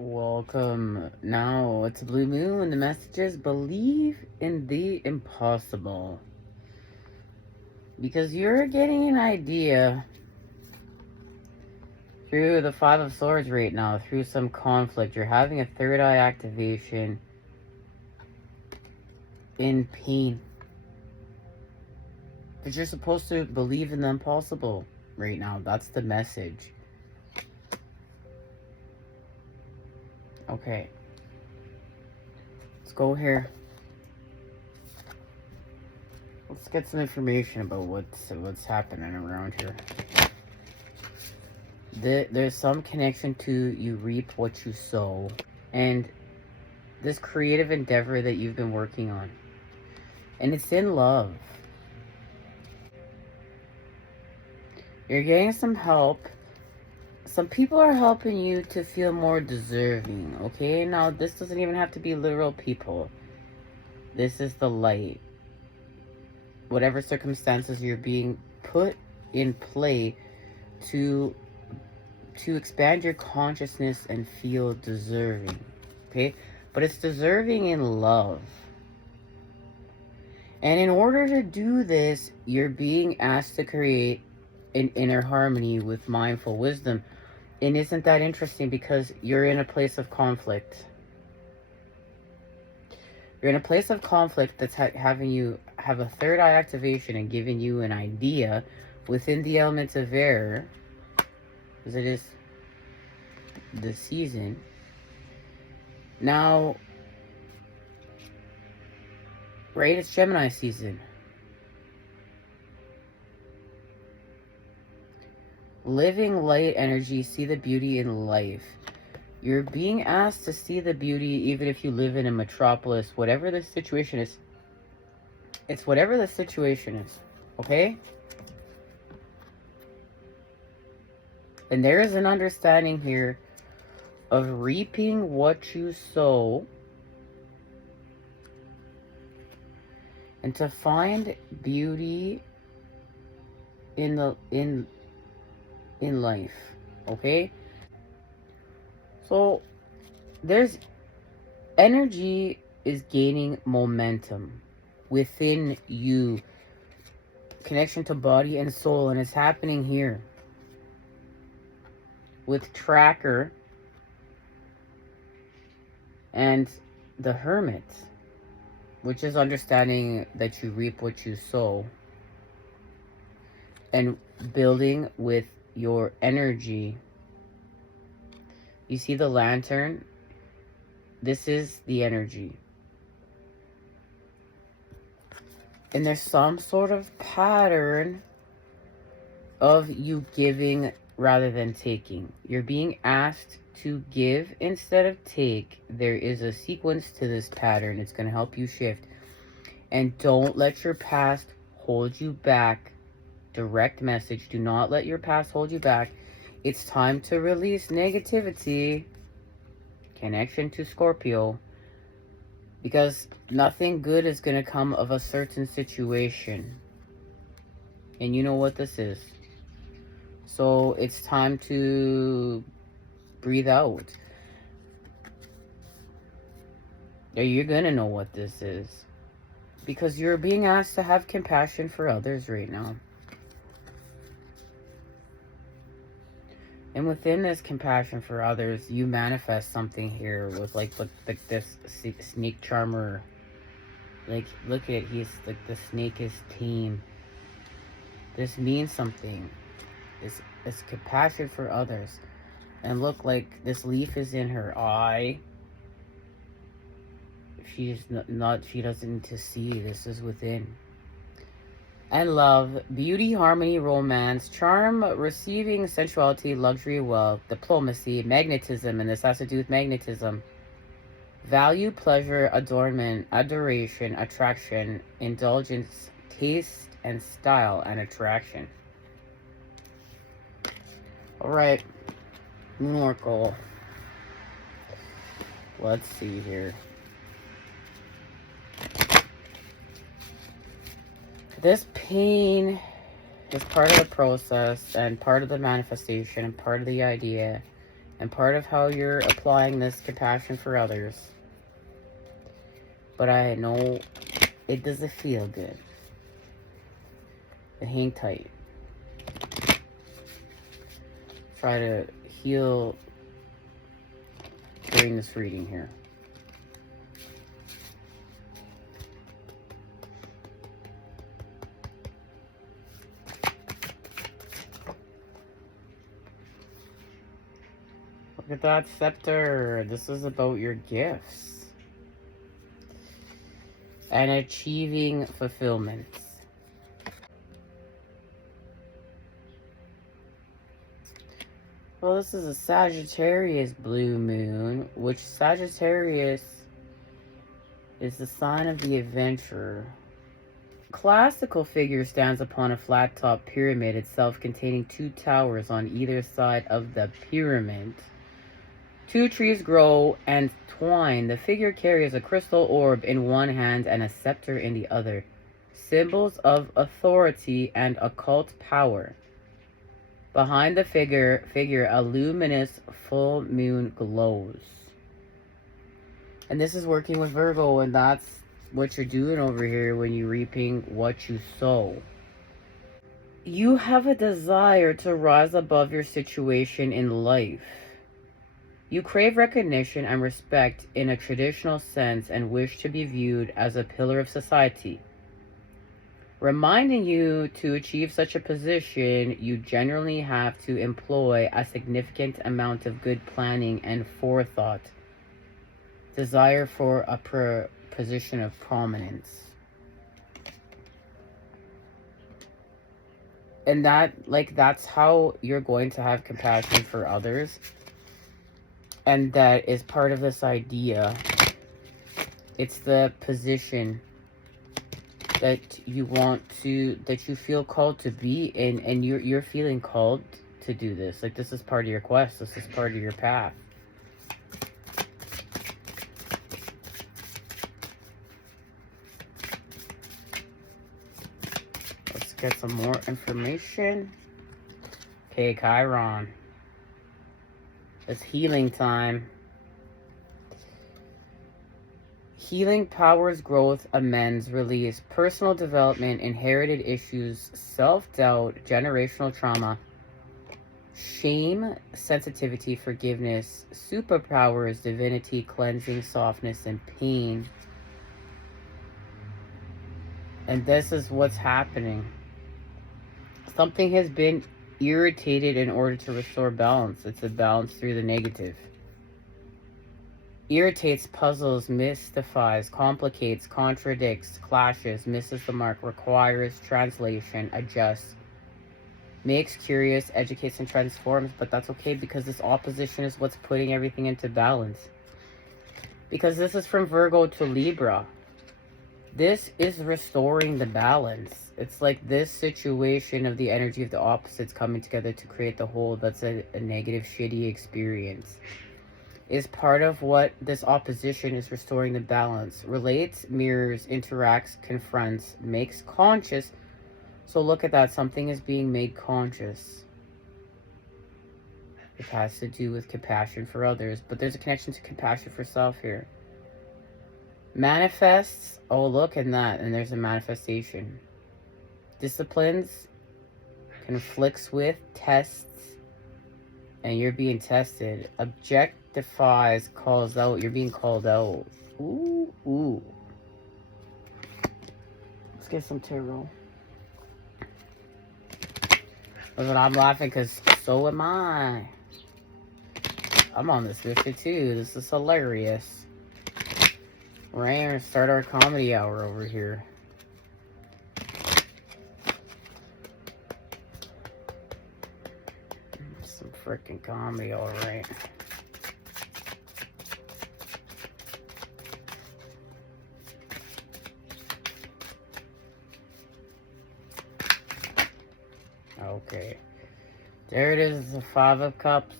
Welcome. Now it's a blue moon. The message is believe in the impossible. Because you're getting an idea through the Five of Swords right now, through some conflict. You're having a third eye activation in pain. But you're supposed to believe in the impossible right now. That's the message. Okay. Let's go here. Let's get some information about what's happening around here. There's some connection to you reap what you sow, and this creative endeavor that you've been working on, and it's in love. You're getting some help. Some people are helping you to feel more deserving, okay? Now, this doesn't even have to be literal people. This is the light. Whatever circumstances you're being put in play to expand your consciousness and feel deserving, okay? But it's deserving in love. And in order to do this, you're being asked to create an inner harmony with mindful wisdom. And isn't that interesting? Because you're in a place of conflict. You're in a place of conflict that's having you have a third eye activation and giving you an idea within the elements of air, because it is the season. Now, right, it's Gemini season. Living light energy, see the beauty in life. You're being asked to see the beauty even if you live in a metropolis, whatever the situation is. It's whatever the situation is, okay? And there is an understanding here of reaping what you sow, and to find beauty in life, okay? So there's energy is gaining momentum within you, connection to body and soul, and it's happening here with Tracker and the Hermit, which is understanding that you reap what you sow and building with your energy. You see the lantern? This is the energy. And there's some sort of pattern of you giving rather than taking. You're being asked to give instead of take. There is a sequence to this pattern. It's going to help you shift. And don't let your past hold you back. Direct message. Do not let your past hold you back. It's time to release negativity. Connection to Scorpio. Because nothing good is going to come of a certain situation. And you know what this is. So it's time to breathe out. You're going to know what this is. Because you're being asked to have compassion for others right now. And within this compassion for others, you manifest something here with like this snake charmer. Like, look at it, he's like, the snake is tame. This means something. It's compassion for others. And look, like, this leaf is in her eye. She's not she doesn't need to see. This is within. And love, beauty, harmony, romance, charm, receiving, sensuality, luxury, wealth, diplomacy, magnetism, and this has to do with magnetism. Value, pleasure, adornment, adoration, attraction, indulgence, taste, and style, and attraction. Alright, Moon. Let's see here. This pain is part of the process and part of the manifestation and part of the idea. and part of how you're applying this compassion for others. But I know it doesn't feel good. But hang tight. Try to heal during this reading here. Look at that scepter. This is about your gifts and achieving fulfillment. Well, this is a Sagittarius blue moon, which Sagittarius is the sign of the adventurer. Classical figure stands upon a flat-top pyramid, itself containing 2 towers on either side of the pyramid. 2 trees grow and twine. The figure carries a crystal orb in one hand and a scepter in the other, symbols of authority and occult power. Behind the figure, a luminous full moon glows. And this is working with Virgo, and that's what you're doing over here when you're reaping what you sow. You have a desire to rise above your situation in life. You crave recognition and respect in a traditional sense and wish to be viewed as a pillar of society. Reminding you to achieve such a position, you generally have to employ a significant amount of good planning and forethought. Desire for a position of prominence. And that's how you're going to have compassion for others. And that is part of this idea. It's the position that you feel called to be in, and you're feeling called to do this. Like, this is part of your quest. This is part of your path. Let's get some more information. Okay, Chiron. It's healing time. Healing powers growth, amends, release, personal development, inherited issues, self-doubt, generational trauma, shame, sensitivity, forgiveness, superpowers, divinity, cleansing, softness, and pain. And this is what's happening. Something has been irritated in order to restore balance. It's a balance through the negative. Irritates, puzzles, mystifies, complicates, contradicts, clashes, misses the mark, requires translation, adjusts, makes curious, educates, and transforms. But that's okay, because this opposition is what's putting everything into balance. Because this is from Virgo to Libra. This is restoring the balance. It's like this situation of the energy of the opposites coming together to create the whole that's a negative, shitty experience. Is part of what this opposition is restoring the balance. Relates, mirrors, interacts, confronts, makes conscious. So look at that. Something is being made conscious. It has to do with compassion for others. But there's a connection to compassion for self here. Manifests. Oh, look at that. And there's a manifestation. Disciplines. Conflicts with. Tests. And you're being tested. Objectifies, calls out. You're being called out. Ooh, ooh. Let's get some tarot. Listen, I'm laughing because so am I. I'm on this shit too. This is hilarious. We're going to start our comedy hour over here. Some freaking comedy, alright. Okay. There it is, the 5 of Cups.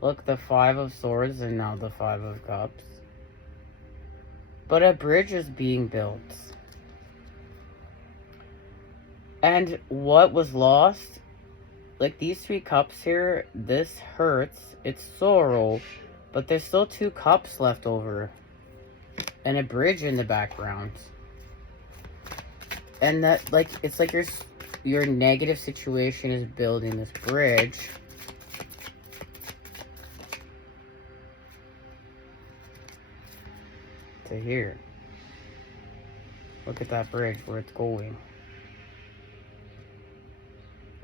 Look, the 5 of Swords and now the 5 of Cups. But a bridge is being built. And what was lost? like these 3 cups here, this hurts, it's sorrow, but there's still 2 cups left over and a bridge in the background. And that, like, it's like your negative situation is building this bridge to here. Look at that bridge, where it's going.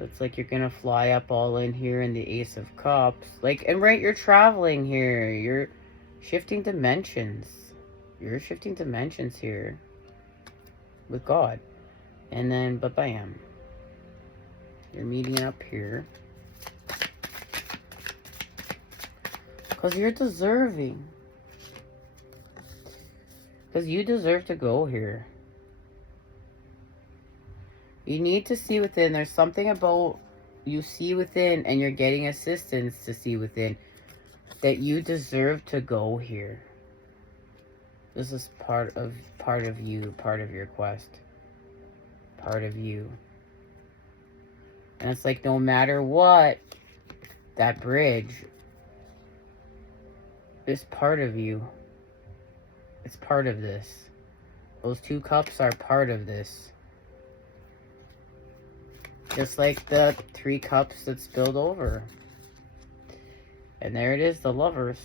It's like you're gonna fly up all in here in the Ace of Cups. Like, and right, you're traveling here. You're shifting dimensions. You're shifting dimensions here with God. And then, but bam. You're meeting up here. Because you're deserving. Because you deserve to go here. You need to see within. There's something about you see within and you're getting assistance to see within that you deserve to go here. This is part of you, part of your quest. Part of you. And it's like no matter what, that bridge is part of you. It's part of this. Those 2 cups are part of this. Just like the 3 cups that spilled over. And there it is, the Lovers.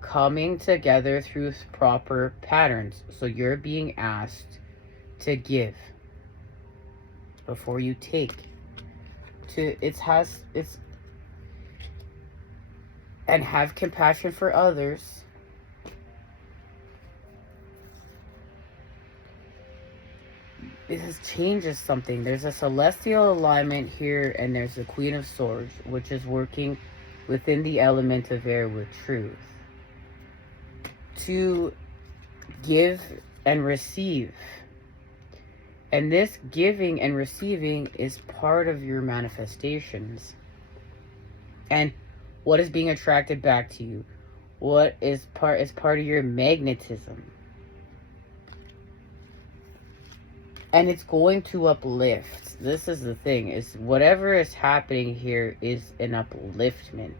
Coming together through proper patterns. So you're being asked to give before you take. And have compassion for others. This changes something. There's a celestial alignment here, and there's the Queen of Swords, which is working within the element of air with truth. To give and receive. And this giving and receiving is part of your manifestations. And what is being attracted back to you? What is part of your magnetism? And it's going to uplift. This is the thing, is whatever is happening here is an upliftment.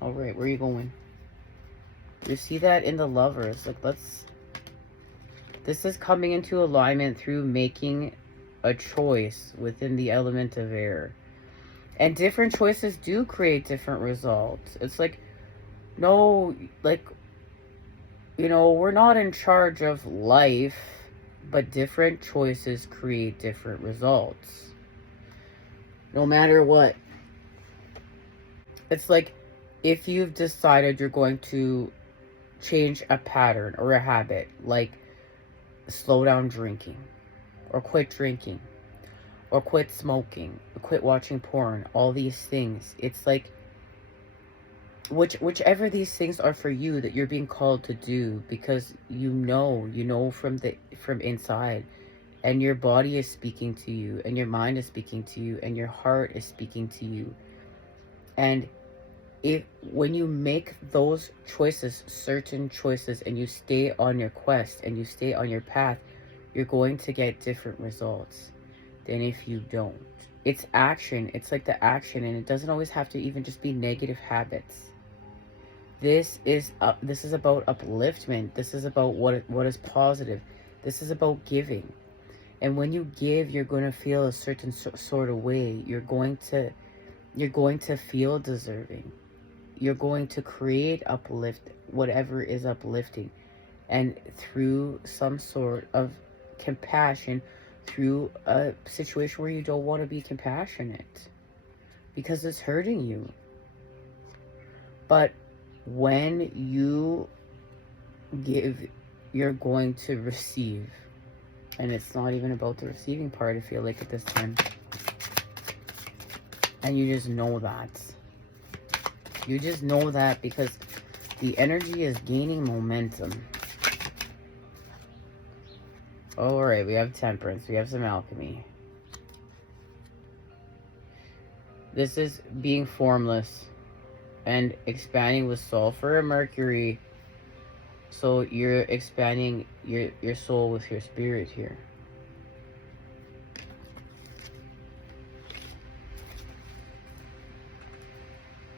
All right, where are you going? You see that in the Lovers. Like, this is coming into alignment through making a choice within the element of air. And different choices do create different results. It's like, no, like, you know, we're not in charge of life, but different choices create different results. No matter what. It's like, if you've decided you're going to change a pattern or a habit, like slow down drinking, or quit drinking, or quit smoking, or quit watching porn, all these things, it's like, whichever these things are for you that you're being called to do, because you know from inside, and your body is speaking to you, and your mind is speaking to you, and your heart is speaking to you. And when you make those choices, certain choices, and you stay on your quest and you stay on your path, you're going to get different results than if you don't. It's action. It's like the action, and it doesn't always have to even just be negative habits. This is about upliftment. This is about what is positive. This is about giving. And when you give, you're going to feel a certain sort of way. You're going to feel deserving. You're going to create uplift, whatever is uplifting. And through some sort of compassion, through a situation where you don't want to be compassionate, because it's hurting you. But when you give, you're going to receive. And it's not even about the receiving part, I feel like, at this time. And you just know that. You just know that because the energy is gaining momentum. Alright, we have Temperance. We have some Alchemy. This is being formless and expanding with Sulfur and Mercury. So you're expanding your soul with your spirit here.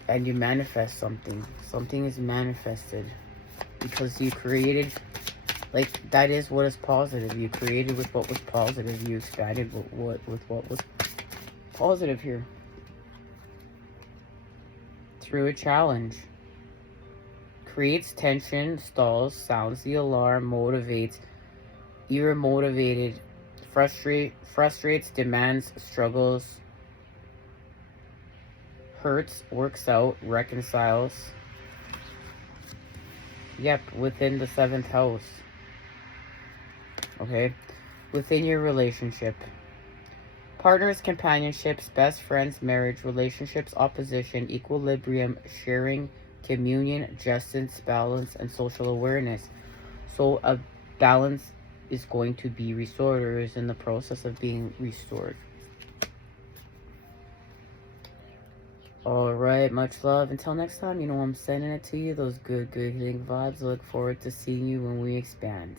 And you manifest something. Something is manifested. Because you created, like, that is what is positive. You created with what was positive. You expanded with what was positive here. Through a challenge. Creates tension, stalls, sounds the alarm, motivates, you're motivated, frustrates, demands, struggles, hurts, works out, reconciles. Yep, within the 7th house. Okay? Within your relationship. Partners, companionships, best friends, marriage, relationships, opposition, equilibrium, sharing, communion, justice, balance, and social awareness. So a balance is going to be restored, or is in the process of being restored. Alright, much love. Until next time, you know I'm sending it to you. Those good healing vibes. I look forward to seeing you when we expand.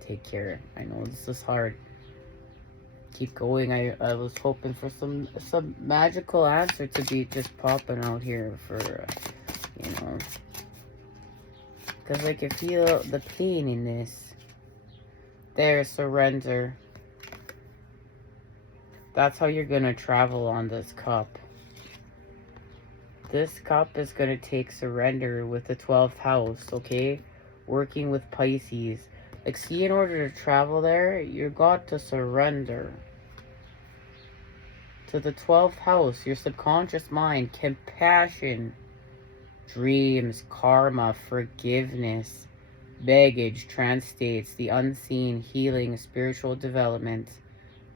Take care. I know this is hard. Keep going. I was hoping for some magical answer to be just popping out here for, you know. Because I can feel the pain in this. There, surrender. That's how you're going to travel on this cup. This cup is going to take surrender with the 12th house, okay? Working with Pisces. Like, see, in order to travel there, you got to surrender. To the 12th house, your subconscious mind, compassion, dreams, karma, forgiveness, baggage, trance states, the unseen, healing, spiritual development,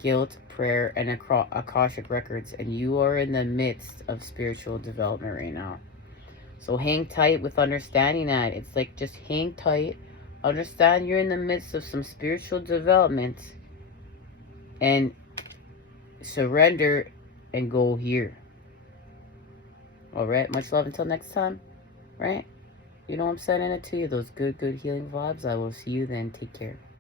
guilt, prayer, and Akashic records. And you are in the midst of spiritual development right now. So hang tight with understanding that. It's like, just hang tight. Understand you're in the midst of some spiritual development. And surrender and go here. Alright, much love until next time. Right? You know I'm sending it to you. Those good healing vibes. I will see you then. Take care.